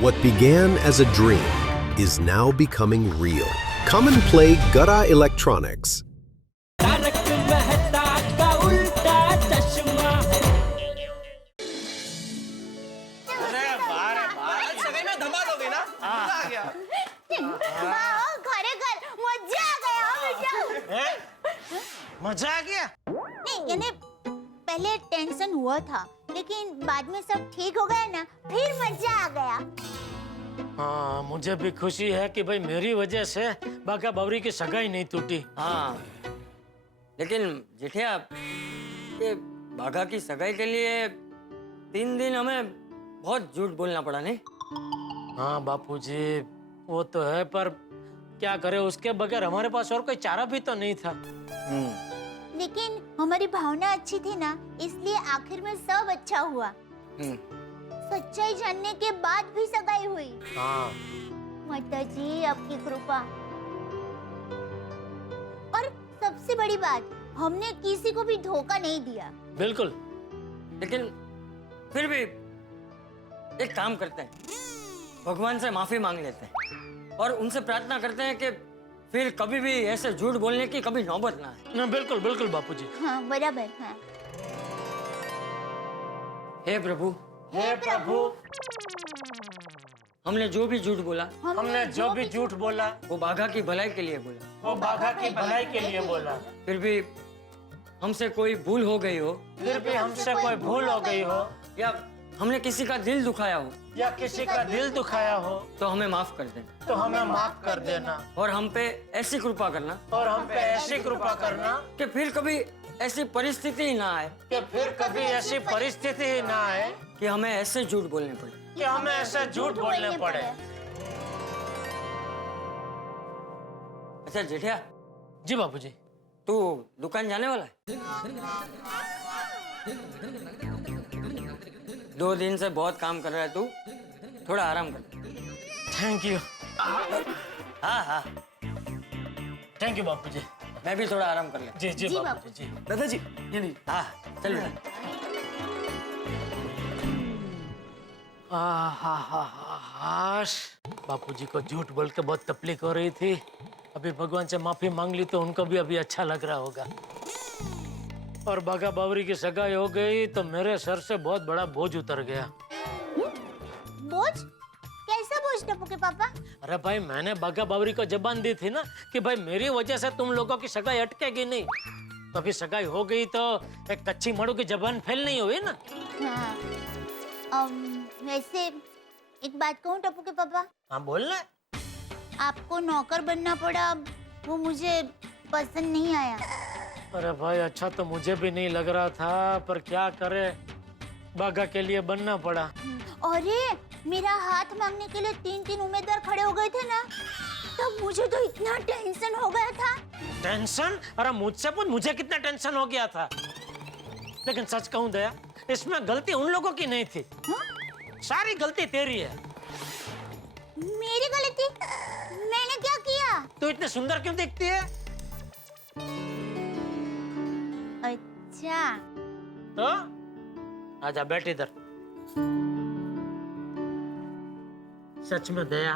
What began as a dream is now becoming real. Come and play Gada Electronics. Tarak Mehta का उल्टा चश्मा। अरे बारे बार सगळे में धमाल हो गई ना मजा आ गया खरेखर मजा आ गया बेटा। मजा आ गया नहीं यानी पहले टेंशन हुआ था लेकिन बाद में सब ठीक हो गया ना फिर मजा आ गया। हाँ मुझे भी खुशी है कि भाई मेरी वजह से बाका बावरी की सगाई नहीं टूटी। हाँ लेकिन जेठिया ये बाघा की सगाई के लिए 3 दिन हमें बहुत झूठ बोलना पड़ा नहीं। हाँ बापूजी वो तो है पर क्या करे उसके बगैर हमारे पास और कोई चारा भी तो नहीं था। लेकिन हमारी भावना अच्छी थी ना इसलिए आखिर में सब अच्छा हुआ। सच्चाई जानने के बाद भी सगाई हुई। हाँ माता जी आपकी कृपा। और सबसे बड़ी बात हमने किसी को भी धोखा नहीं दिया। बिल्कुल। लेकिन फिर भी एक काम करते हैं भगवान से माफी मांग लेते हैं और उनसे प्रार्थना करते हैं कि फिर कभी भी ऐसे झूठ बोलने की कभी नौबत ना आए। ना बिल्कुल बिल्कुल बापूजी। हाँ बराबर। हाँ हे प्रभु हे प्रभु हमने जो भी झूठ बोला हमने जो भी झूठ बोला वो बाघा की भलाई के लिए बोला, वो बाघा की भलाई के लिए बोला। फिर भी हमसे कोई भूल हो गई हो फिर भी हमसे कोई भूल हो गई हो या हमने किसी का दिल दुखाया हो या किसी का दिल दुखाया हो तो हमें माफ कर देना तो हमें माफ कर देना और हम पे ऐसी कृपा करना और हम पे ऐसी कृपा करना कि फिर कभी ऐसी परिस्थिति ही ना आए कि फिर कभी ऐसी परिस्थिति ही ना आए कि हमें ऐसे झूठ बोलने पड़े। कि हमें ऐसे झूठ बोलने पड़े। अच्छा जेठिया जी बापूजी। तू दुकान जाने वाला है? 2 दिन से बहुत काम कर रहा है तू, थोड़ा आराम कर। Thank you. हाँ हाँ थैंक यू बापूजी। मैं भी थोड़ा आराम कर ले। जी जी बापूजी जी। दादाजी ये नहीं हाँ चल बेटा। बापूजी को झूठ बोल के बहुत तकलीफ हो रही थी। अभी भगवान से माफी मांग ली तो उनको भी अभी अच्छा लग रहा होगा। और बाघा बावरी की सगाई हो गई तो मेरे सर से बहुत बड़ा बोझ उतर गया। बोझ? कैसा बोझ टप्पू के पापा? अरे भाई मैंने बाघा बावरी को जबान दी थी ना कि भाई मेरी वजह से तुम लोगों की सगाई अटकेगी नहीं। तो अभी सगाई हो गई तो एक कच्ची मड़ू की जबान फेल नहीं हुई ना। हाँ वैसे एक बात कहूँ टप्पू के पापा। हाँ बोलना। आपको नौकर बनना पड़ा वो मुझे पसंद नहीं आया। अरे भाई अच्छा तो मुझे भी नहीं लग रहा था पर क्या करे बाघा के लिए बनना पड़ा। अरे मेरा हाथ मांगने के लिए 3 उम्मीदवार खड़े हो गए थे ना तब मुझे तो इतना टेंशन हो गया था। टेंशन? अरे मुझसे पूछ मुझे कितना टेंशन हो गया था। लेकिन सच कहूं दया इसमें गलती उन लोगों की नहीं थी। सारी गलती तेरी है। मेरी गलती? मैंने क्या किया? तू इतने सुंदर क्यों दिखती है? अच्छा तो आजा बैठ इधर। सच में दया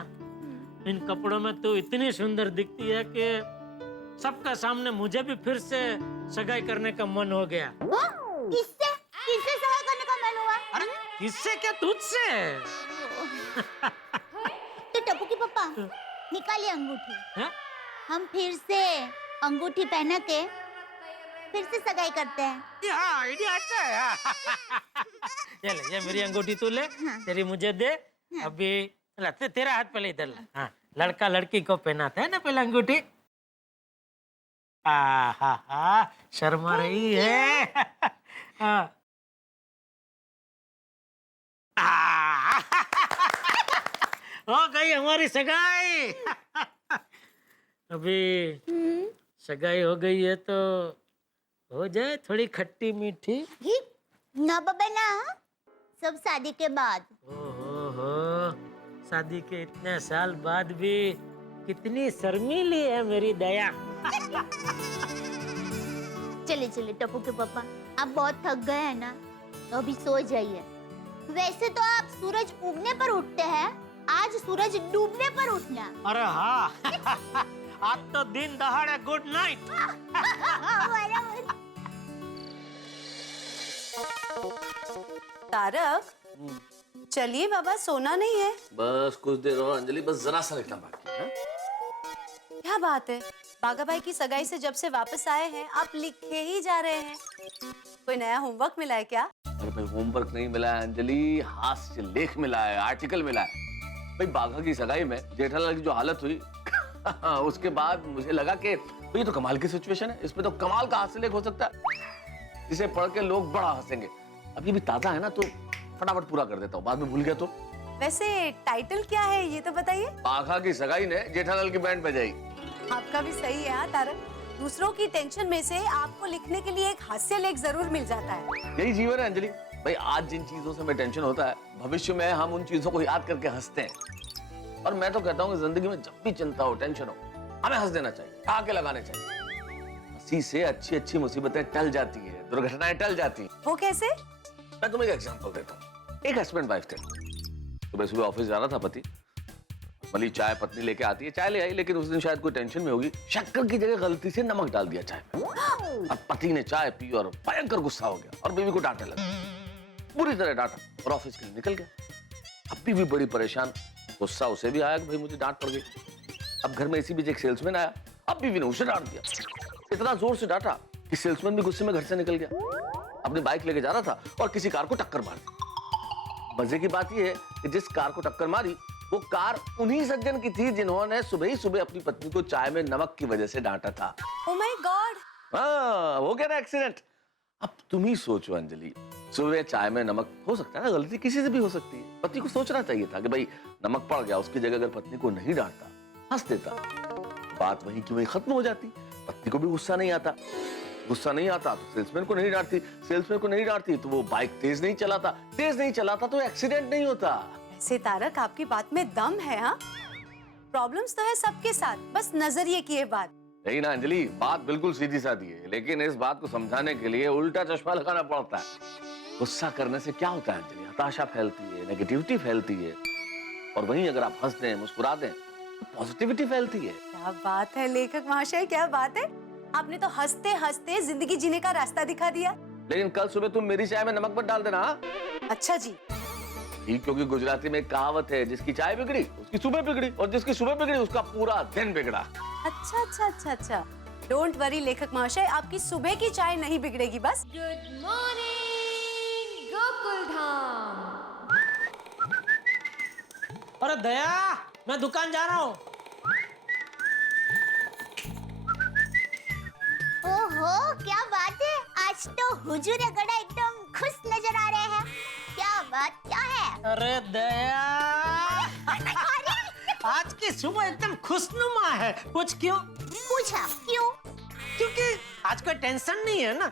इन कपड़ों में तू इतनी सुंदर दिखती है कि सबका सामने मुझे भी फिर से सगाई करने का मन हो गया। किससे सगाई करने का मन हुआ? अरे किससे क्या तुझसे? तो टप्पू की पापा निकालिए अंगूठी। हैं? हम फिर से अंगूठी पहना के फिर से सगाई करते हैं। ये आइडिया अच्छा है। ये ले ये मेरी अंगूठी तू ले। तेरी मुझे दे। अभी तेरा हाथ पहले इधर ला। हाँ लड़का लड़की को पहनाता है ना पहले अंगूठी। शर्मा रही है। हो गई हमारी सगाई। अभी सगाई हो गई है तो हो जाए थोड़ी खट्टी मीठी। ना बाबा ना सब शादी के बाद। हो शादी के इतने साल बाद भी कितनी शर्मीली है मेरी दया। चले चले टप्पू के पापा आप बहुत थक गए हैं ना तो अभी सो जाइए। वैसे तो आप सूरज उगने पर उठते हैं आज सूरज डूबने पर उठना। अरे हाँ आज तो दिन दहाड़े गुड नाइट। तारक, चलिए बाबा, सोना नहीं है। बस कुछ देर और अंजलि, बस जरा सा लिखना बाकी है। क्या बात है, बागा भाई की सगाई से जब से वापस आए हैं आप लिखे ही जा रहे हैं। कोई नया होमवर्क मिला है क्या? अरे भाई होमवर्क नहीं मिला है अंजलि, हास्य लेख मिला है, आर्टिकल मिला है। भाई बाघा की सगाई में जेठालाल की जो हालत हुई उसके बाद मुझे लगा कि ये तो कमाल की सिचुएशन है, इसमें तो कमाल का हास्य लेख हो सकता है जिसे पढ़ के लोग बड़ा हंसेंगे। अभी भी ताजा है ना तो फटाफट पूरा कर देता हूँ, बाद में भूल गया तो। वैसे टाइटल क्या है ये तो बताइए। बाघा की सगाई ने जेठालाल की बैंड बजाई। आपका भी सही है। हाँ तारक, दूसरों की टेंशन में से आपको लिखने के लिए एक हास्य लेख जरूर मिल जाता है। यही जीवन है अंजलि। भाई आज जिन चीजों से हमें टेंशन होता है, भविष्य में हम उन चीजों को याद करके हंसते हैं। और मैं तो कहता हूँ कि जिंदगी में जब भी चिंता हो, टेंशन हो, हमें हंस देना चाहिए, आके लगाने चाहिए। हंसी से अच्छी अच्छी मुसीबतें टल जाती है, दुर्घटनाएं टल जाती हैं। वो कैसे? मैं तुम्हें एक एग्जांपल देता हूँ। एक हस्बैंड वाइफ थे, सुबह सुबह ऑफिस जा रहा था पति, भली चाय पत्नी लेके आती है, चाय ले आई, लेकिन उस दिन शायद कोई टेंशन में होगी, शक्कर की जगह गलती से नमक डाल दिया चाय में। अब पति ने चाय पी और भयंकर गुस्सा हो गया और बीवी को डांटने लगा, बुरी तरह डांटा और ऑफिस के लिए निकल गया। अब बीवी बड़ी परेशान, गुस्सा उसे भी आया कि भाई मुझे डांट पड़ गई। अब घर में इसी बीच एक सेल्समैन आया, अब बीवी ने उसे डांट दिया, इतना जोर से डांटा कि सेल्समैन भी गुस्से में घर से निकल गया। अपनी बाइक लेके जा रहा था और किसी कार को टक्कर मार दी। मजे की बात यह है कि जिस कार को टक्कर मारी वो कार उन्हीं सज्जन की थी जिन्होंने सुबह ही सुबह अपनी पत्नी को चाय में नमक की वजह से डांटा था। Oh my God. हाँ, हो गया ना एक्सीडेंट। अब तुम ही सोचो अंजलि, सुबह चाय में नमक, हो सकता है ना गलती किसी से भी हो सकती है। पति को सोचना चाहिए था कि भाई नमक पड़ गया, उसकी जगह अगर पत्नी को नहीं डांटता, हंस देता, बात वहीं की वहीं खत्म हो जाती। पत्नी को भी गुस्सा नहीं आता, गुस्सा नहीं आता तो सेल्समैन को नहीं डांटती, सेल्समैन को नहीं डांटती तो वो बाइक तेज नहीं चलाता, तेज नहीं चलाता तो एक्सीडेंट नहीं होता। वैसे तारक, आपकी बात में दम है। हाँ, प्रॉब्लम्स तो है सबके साथ, बस नजरिए की है बात। नहीं ना अंजलि, बात बिल्कुल सीधी सादी है, लेकिन इस बात को समझाने के लिए उल्टा चश्मा लगाना पड़ता है। गुस्सा करने से क्या होता है अंजलि? हताशा फैलती है, नेगेटिविटी फैलती है, और वहीं अगर आप हंस दें, मुस्कुरा दें तो पॉजिटिविटी फैलती है। क्या बात है लेखक महाशय, क्या बात है। आपने तो हंसते हंसते जिंदगी जीने का रास्ता दिखा दिया। लेकिन कल सुबह तुम मेरी चाय में नमक मत डाल देना। अच्छा जी। ठीक, क्योंकि गुजराती में एक कहावत है, जिसकी चाय बिगड़ी उसकी सुबह बिगड़ी, और जिसकी सुबह बिगड़ी उसका पूरा दिन बिगड़ा। अच्छा अच्छा अच्छा अच्छा, डोंट वरी लेखक महाशय, आपकी सुबह की चाय नहीं बिगड़ेगी बस। Good morning Gokul Dham. अरे दया, मैं दुकान जा रहा हूँ। ओहो, क्या बात है, आज तो हुजूर गड़ा एकदम खुश नजर आ रहे हैं। क्या बात क्या है? अरे दया, आज की सुबह एकदम खुशनुमा है। कुछ क्यों? पूछा क्यों? क्योंकि आज कोई टेंशन नहीं है ना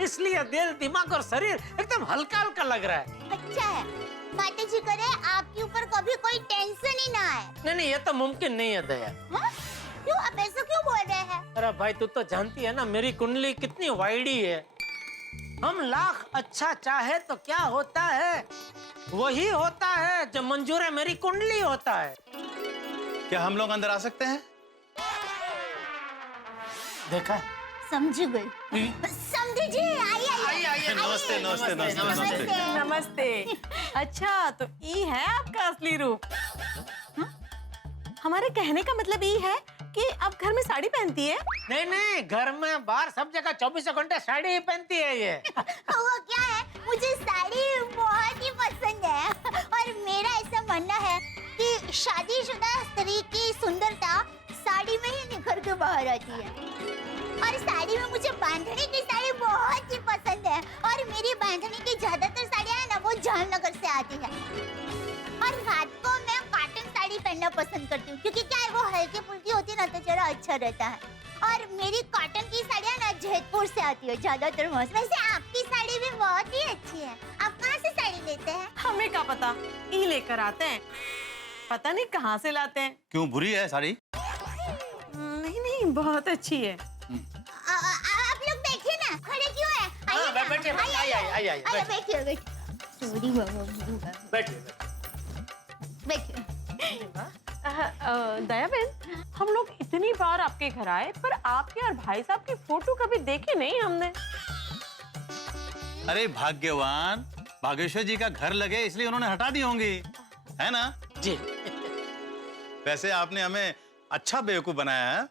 इसलिए दिल, दिमाग और शरीर एकदम हल्का हल्का लग रहा है। अच्छा है, माता जी करे आपके ऊपर कभी कोई टेंशन ही ना आए। नहीं नहीं, ये तो मुमकिन नहीं है दया। हाँ? क्यों, आप ऐसा क्यों बोल रहे हैं? अरे भाई, तू तो जानती है ना मेरी कुंडली कितनी वाइडी है। हम लाख अच्छा चाहे तो क्या होता है, वही होता है जो मंजूर है मेरी कुंडली होता है। क्या हम लोग अंदर आ सकते हैं? देखा? समझ गई। समझी जी, आइए। नमस्ते नमस्ते नमस्ते नमस्ते। नमस्ते। अच्छा, तो ये है आपका असली रूप। हमारे कहने का मतलब ये है कि आप घर में साड़ी पहनती है? नहीं नहीं, घर में बाहर सब जगह 24 घंटे साड़ी ही पहनती है ये। वो क्या है, मुझे साड़ी बहुत ही पसंद है, और मेरा ऐसा मानना है कि शादीशुदा स्त्री की सुंदरता साड़ी में ही निखर के बाहर आती है। और साड़ी में मुझे बांधनी की साड़ी बहुत ही पसंद है, और मेरी बांधनी की ज्यादातर साड़ियाँ है ना वो जामनगर से आती है। और रात को मैं कॉटन साड़ी पहनना पसंद करती हूँ, क्योंकि क्या है वो हल्की फुल्की होती है ना, तो जरा अच्छा रहता है। और मेरी कॉटन की साड़ियाँ ना जयपुर से आती है ज्यादातर। वैसे आपकी साड़ी भी बहुत ही अच्छी है, आप कहाँ से साड़ी लेते हैं? हमें क्या पता, ये लेकर आते हैं, पता नहीं कहाँ से लाते हैं। क्यों, बुरी है साड़ी? नहीं नहीं, बहुत अच्छी है। आप लोग बैठिए ना, खड़े क्यों हैं? आइए ना। बैठिए, आइए, बैठिए। बैठिए। बैठिए। दया बहन, हम लोग इतनी बार आपके घर आए पर आपके और भाई साहब की फोटो कभी देखी नहीं हमने। अरे भाग्यवान, बागेश्वर जी का घर लगे इसलिए उन्होंने हटा दी होंगी, है ना? जी। वैसे आपने हमें अच्छा बेवकूफ बनाया है।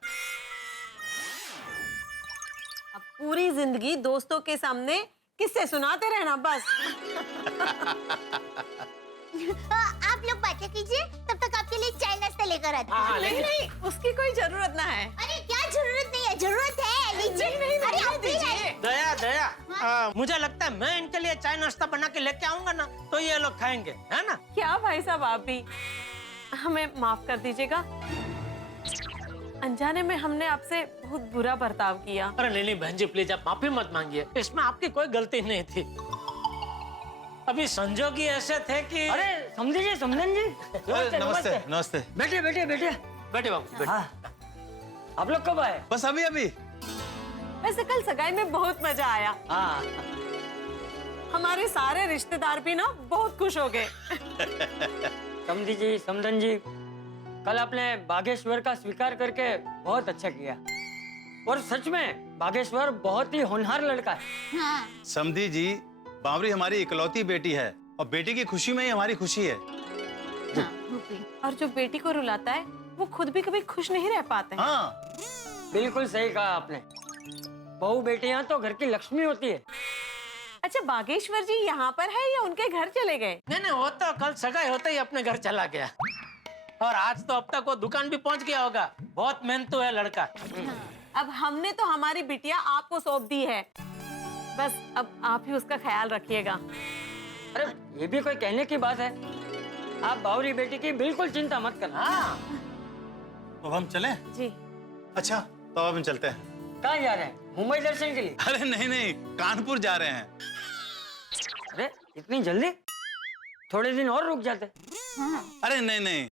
अब पूरी जिंदगी दोस्तों के सामने किससे सुनाते रहना बस। आप लोग बातें कीजिए, तब तक आपके लिए चाय नाश्ता लेकर आते हैं। नहीं नहीं, उसकी कोई जरूरत ना है। अरे क्या जरूरत नहीं है, जरूरत है, लीजिए। नहीं, नहीं, अरे आप भी दीजिए। लाइए। दया दया, मुझे लगता है मैं इनके लिए चाय नाश्ता बना के लेके आऊंगा ना तो ये लोग खाएंगे, है ना? क्या भाई साहब, आप भी हमें माफ कर दीजिएगा। अनजाने में हमने आपसे बहुत बुरा बर्ताव किया। अरे नहीं नहीं बहन जी, प्लीज आप माफी मत मांगिए, इसमें आपकी कोई गलती नहीं थी। अभी संजोग ही ऐसे थे कि अरे समझी जी, समझन जी, नमस्ते नमस्ते। बैठे बैठे बैठे। बैठे बाबू बैठे। हाँ, आप लोग कब आए? बस अभी अभी। वैसे कल सगाई में बहुत मजा आया। हाँ, हमारे सारे रिश्तेदार भी ना बहुत खुश हो गए। समझी जी, समझन जी, कल आपने बागेश्वर का स्वीकार करके बहुत अच्छा किया। और सच में बागेश्वर बहुत ही होनहार लड़का है। हाँ। समधी जी, बावरी हमारी इकलौती बेटी है और बेटी की खुशी में ही हमारी खुशी है। और जो बेटी को रुलाता है वो खुद भी कभी खुश नहीं रह पाते हैं। हाँ, बिल्कुल सही कहा आपने। बहू बेटियां तो घर की लक्ष्मी होती है। अच्छा, बागेश्वर जी यहाँ पर है या उनके घर चले गए? नहीं नहीं, वो तो कल सगाई होते ही अपने घर चला गया और आज तो अब तक वो दुकान भी पहुंच गया होगा। बहुत मेहनतू है लड़का। अब हमने तो हमारी बिटिया आपको सौंप दी है, बस अब आप ही उसका ख्याल रखिएगा। अरे ये भी कोई कहने की बात है? आप बावरी बेटी की बिल्कुल चिंता मत करना। हाँ। तो हम चलें? जी। अच्छा, तो अब हम चलते हैं। कहाँ जा रहे हैं? मुंबई दर्शन के लिए? अरे नहीं नहीं, कानपुर जा रहे हैं। अरे इतनी जल्दी? थोड़े दिन और रुक जाते। अरे नहीं नहीं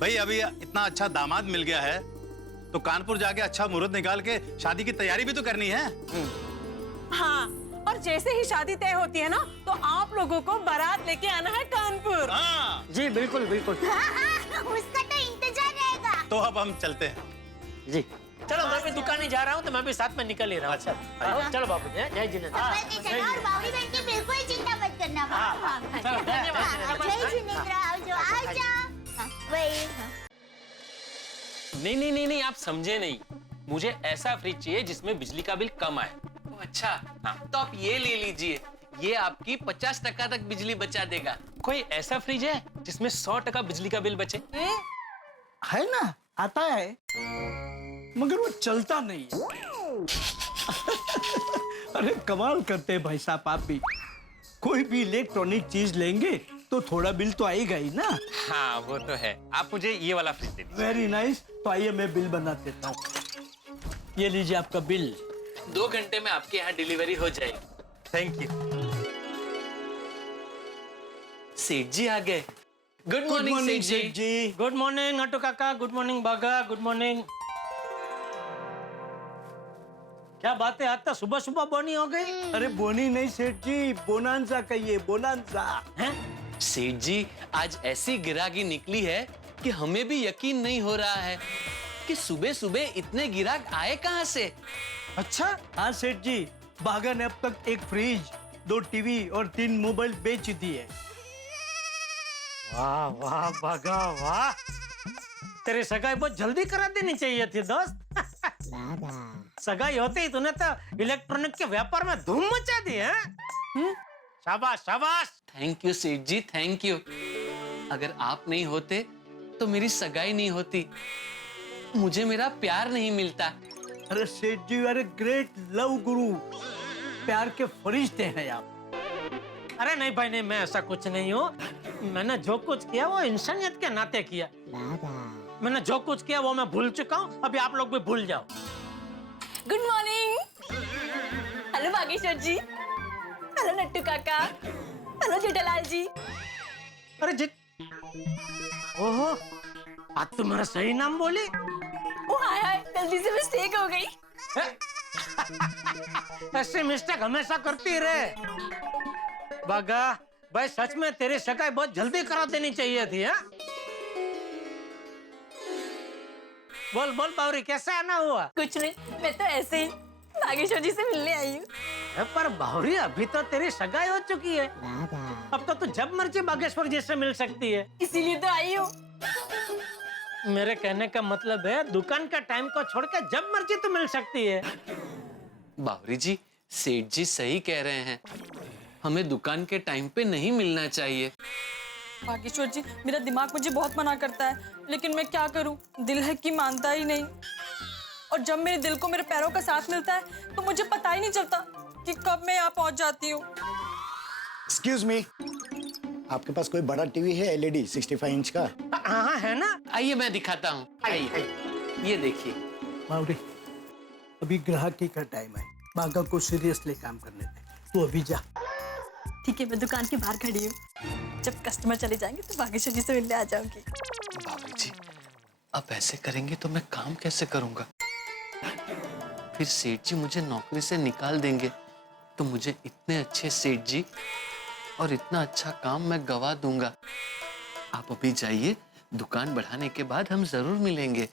भाई, अभी इतना अच्छा दामाद मिल गया है तो कानपुर जाके अच्छा मुहूर्त निकाल के शादी की तैयारी भी तो करनी है। हाँ, और जैसे ही शादी तय होती है ना तो आप लोगों को बारात लेके आना है कानपुर। हाँ। जी बिल्कुल बिल्कुल। उसका तो इंतजार रहेगा। तो अब हम चलते हैं। जी चलो, मैं भी दुकान ही जा रहा हूँ तो मैं भी साथ में निकल ही रहा हूँ। अच्छा चलो बाबू जी, जय जिनेंद्र। संभल के चलो और बावरी बहन की बिल्कुल चिंता मत करना। चलो, धन्यवाद। जय जिनेंद्र, आओ हाँ, वही। नहीं नहीं नहीं नहीं, आप समझे नहीं। मुझे ऐसा फ्रिज चाहिए जिसमें बिजली का बिल कम आए। अच्छा हाँ, तो आप ये ले लीजिए, ये आपकी 50% तक बिजली बचा देगा। कोई ऐसा फ्रिज है जिसमें 100% बिजली का बिल बचे? है ना, आता है मगर वो चलता नहीं है। अरे कमाल करते हैं भाई साहब, आप भी कोई भी इलेक्ट्रॉनिक चीज लेंगे तो थोड़ा बिल तो आएगा ही ना। हाँ वो तो है। आप मुझे ये वाला फ्रिज दे दीजिए। Very nice. तो आइए मैं बिल बना देता हूँ। ये लीजिए आपका बिल। 2 घंटे में आपके यहाँ डिलीवरी हो जाएगी। Thank you. सेठ जी आ गए। गुड मॉर्निंग सेठ जी। गुड मॉर्निंग नटू काका, गुड मॉर्निंग बागा, गुड मॉर्निंग। क्या बात है, आज तो सुबह सुबह बोनी हो गई? अरे बोनी नहीं सेठ जी, बोनांसा कहिए, बोनांसा। हैं? सेठ जी, आज ऐसी गिराकी निकली है कि हमें भी यकीन नहीं हो रहा है कि सुबह सुबह इतने गिराक आए कहाँ से। अच्छा? हाँ सेठ जी, बागा ने अब तक 1 फ्रिज, 2 टीवी और 3 मोबाइल बेच दिए। वाह वाह बागा वाह, तेरी सगाई बहुत जल्दी करा देनी चाहिए थी दोस्त। सगाई होते ही तूने तो इलेक्ट्रॉनिक के व्यापार में धूम मचा दी है। शाबाश शाबाश। थैंक यू सेठ जी, थैंक यू। अगर आप नहीं होते तो मेरी सगाई नहीं होती, मुझे मेरा प्यार नहीं मिलता। अरे सेठ जी, अरे ग्रेट लव गुरु, प्यार के फरिश्ते हैं आप। अरे नहीं भाई नहीं, मैं ऐसा कुछ नहीं हूँ। मैंने जो कुछ किया वो इंसानियत के नाते किया। मैंने जो कुछ किया वो मैं भूल चुका हूँ, अभी आप लोग भी भूल जाओ। Good morning. हेलो बागेश्वर जी, हेलो नट्टू काका, हेलो जेठालाल जी। अरे ओहो, आज तुम्हारा सही नाम बोली। ओ हाय हाय, गलती से मिस्टेक हो गई। ऐसे मिस्टेक हमेशा करती रहे। बागा भाई, सच में तेरी सगाई बहुत जल्दी करा देनी चाहिए थी। बोल बोल बावरी, कैसे आना हुआ? कुछ नहीं, मैं तो ऐसे ही नागेश्वर जी से मिलने आई हूँ। पर बावरी, अभी तो तेरी सगाई हो चुकी है। अब तो तू जब मर्जी बागेश्वर जी से मिल सकती है। इसीलिए तो आई हूँ। मेरे कहने का मतलब है दुकान का टाइम को छोड़ के जब मर्जी तू मिल सकती है। बावरी जी, सेठ जी सही कह रहे हैं, हमें दुकान के टाइम पे नहीं मिलना चाहिए। बागेश्वर जी, मेरा दिमाग मुझे बहुत मना करता है, लेकिन मैं क्या करूं, दिल है कि मानता ही नहीं। और जब मेरे दिल को मेरे पैरों का साथ मिलता है तो मुझे पता ही नहीं चलता कि कब मैं यहाँ पहुंच जाती हूँ। एक्सक्यूज मी, आपके पास कोई बड़ा टीवी है LED 65 इंच का? हाँ है ना। आइए मैं दिखाता हूँ, आइए ये देखिए। बावरी, अभी ग्राहकी का टाइम है, बागा को सीरियसली काम करने दे। तू अभी जा। ठीक है, मैं दुकान के बाहर खड़ी हूँ, जब कस्टमर चले जाएंगे तो बागेश्वर जी से मिलने आ जाऊंगी। बावरी जी, अब ऐसे करेंगे तो मैं काम कैसे करूंगा? फिर सेठ जी मुझे नौकरी से निकाल देंगे, तो मुझे इतने अच्छे सेठ जी और इतना अच्छा काम मैं गवा दूंगा। आप अभी जाइए, दुकान बढ़ाने के बाद हम जरूर मिलेंगे।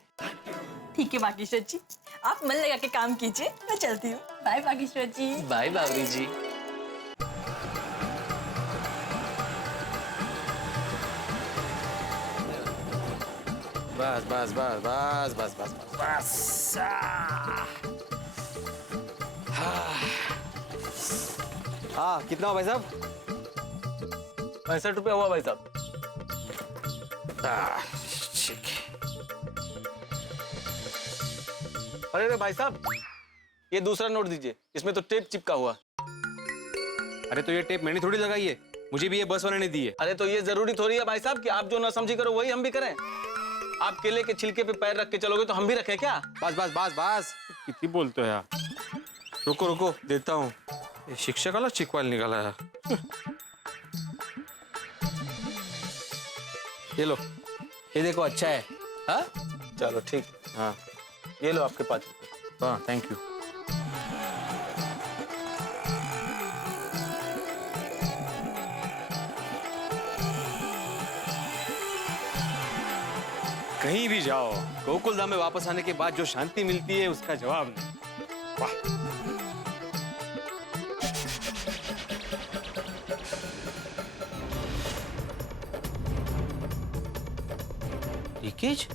ठीक है बागेश्वर जी, आप मन लगा के काम कीजिए, मैं चलती हूँ। बाय बागेश्वर जी। बाय बावरी जी। बस बस बस बस बस बस बस बस। हाँ, कितना हुआ भाई साहब? 65 रुपया हुआ भाई साहब। ठीक। अरे भाई साहब, ये दूसरा नोट दीजिए, इसमें तो टेप चिपका हुआ। अरे तो ये टेप मैंने थोड़ी लगाई है, मुझे भी ये बस वाले ने दी है। अरे तो ये जरूरी थोड़ी है भाई साहब कि आप जो ना समझी करो वही हम भी करें। आप केले के छिलके पे पैर रख के चलोगे तो हम भी रखें क्या? बस बस बस बस, कितनी बोलते हो यार। रुको रुको, देता हूँ। ये शिक्षक वाला चिकवाल निकाला है। ये लो, ये देखो अच्छा है। हाँ चलो ठीक। हाँ ये लो आपके 5 रुपये। हाँ थैंक यू। कहीं भी जाओ, गोकुलधाम में वापस आने के बाद जो शांति मिलती है उसका जवाब नहीं। वाह। लीकेज?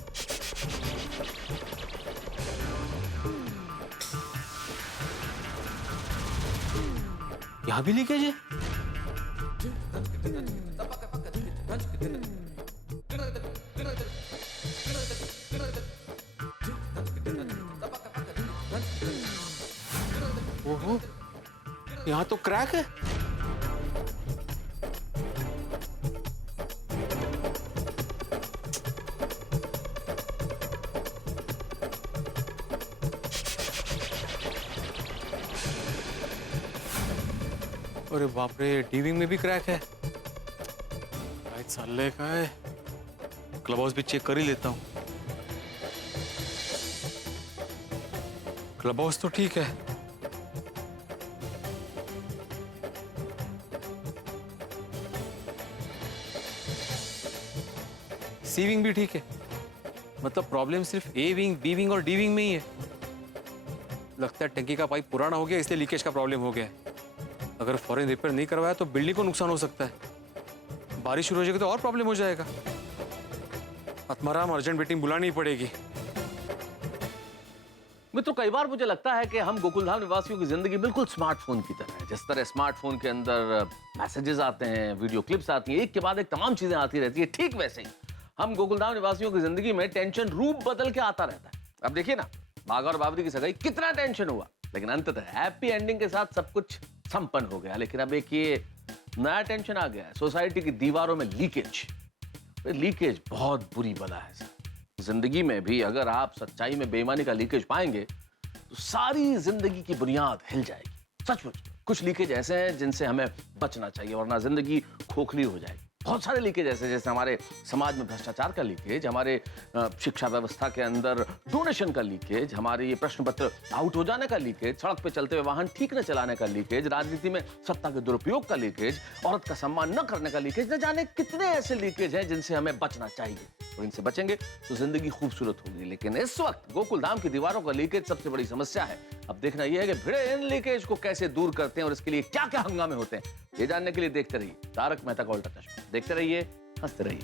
यहाँ भी लीकेज है? ओहो, यहाँ तो क्रैक है। अरे बाप रे, डीविंग में भी क्रैक है। काय चाललंय काय? क्लब हाउस भी चेक कर ही लेता हूँ। क्लब हाउस तो ठीक है, सी विंग भी ठीक है। मतलब प्रॉब्लम सिर्फ ए विंग, बी विंग और डी विंग में ही है। लगता है टंकी का पाइप पुराना हो गया, इसलिए लीकेज का प्रॉब्लम हो गया है। अगर फौरन रिपेयर नहीं करवाया तो बिल्डिंग को नुकसान हो सकता है। बारिश शुरू हो जाएगी तो और प्रॉब्लम हो जाएगा। आत्माराम, अर्जेंट मीटिंग बुलानी पड़ेगी। मित्रों, कई बार मुझे लगता है कि हम गोकुलधाम निवासियों की जिंदगी बिल्कुल स्मार्टफोन की तरह है। जिस तरह स्मार्टफोन के अंदर मैसेजेस आते हैं, वीडियो क्लिप्स आती हैं, एक के बाद एक तमाम चीजें आती रहती है, ठीक वैसे ही हम गोकुलधाम निवासियों की जिंदगी में टेंशन रूप बदल के आता रहता है। अब देखिए ना, बागा और बावरी की सगाई, कितना टेंशन हुआ, लेकिन अंततः हैप्पी एंडिंग के साथ सब कुछ संपन्न हो गया। लेकिन अब एक ये नया टेंशन आ गया है, सोसाइटी की दीवारों में लीकेज। लीकेज बहुत बुरी बला है सर। जिंदगी में भी अगर आप सच्चाई में बेईमानी का लीकेज पाएंगे तो सारी जिंदगी की बुनियाद हिल जाएगी। सचमुच कुछ लीकेज ऐसे हैं जिनसे हमें बचना चाहिए, वरना जिंदगी खोखली हो जाएगी। बहुत सारे लीकेज ऐसे, जैसे हमारे समाज में भ्रष्टाचार का लीकेज, हमारे शिक्षा व्यवस्था के अंदर डोनेशन का लीकेज, हमारे ये प्रश्न पत्र आउट हो जाने का लीकेज, सड़क पे चलते हुए वाहन ठीक न चलाने का लीकेज, राजनीति में सत्ता के दुरुपयोग का लीकेज, औरत का सम्मान न करने का लीकेज, न जाने कितने ऐसे लीकेज हैं जिनसे हमें बचना चाहिए। और इनसे बचेंगे तो जिंदगी खूबसूरत होगी। लेकिन इस वक्त गोकुल धाम की दीवारों का लीकेज सबसे बड़ी समस्या है। अब देखना यह है कि भिड़े इन लीकेज को कैसे दूर करते हैं और इसके लिए क्या क्या हंगामे होते हैं, ये जानने के लिए देखते रहिए तारक मेहता का उल्टा चश्मा। देखते रहिए, हंसते रहिए।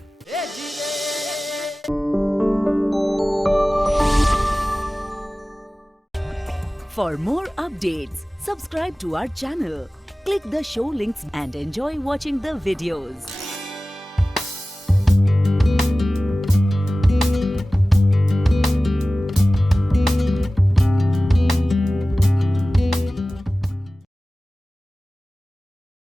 For more updates, subscribe to our channel, click the show links and enjoy watching the videos.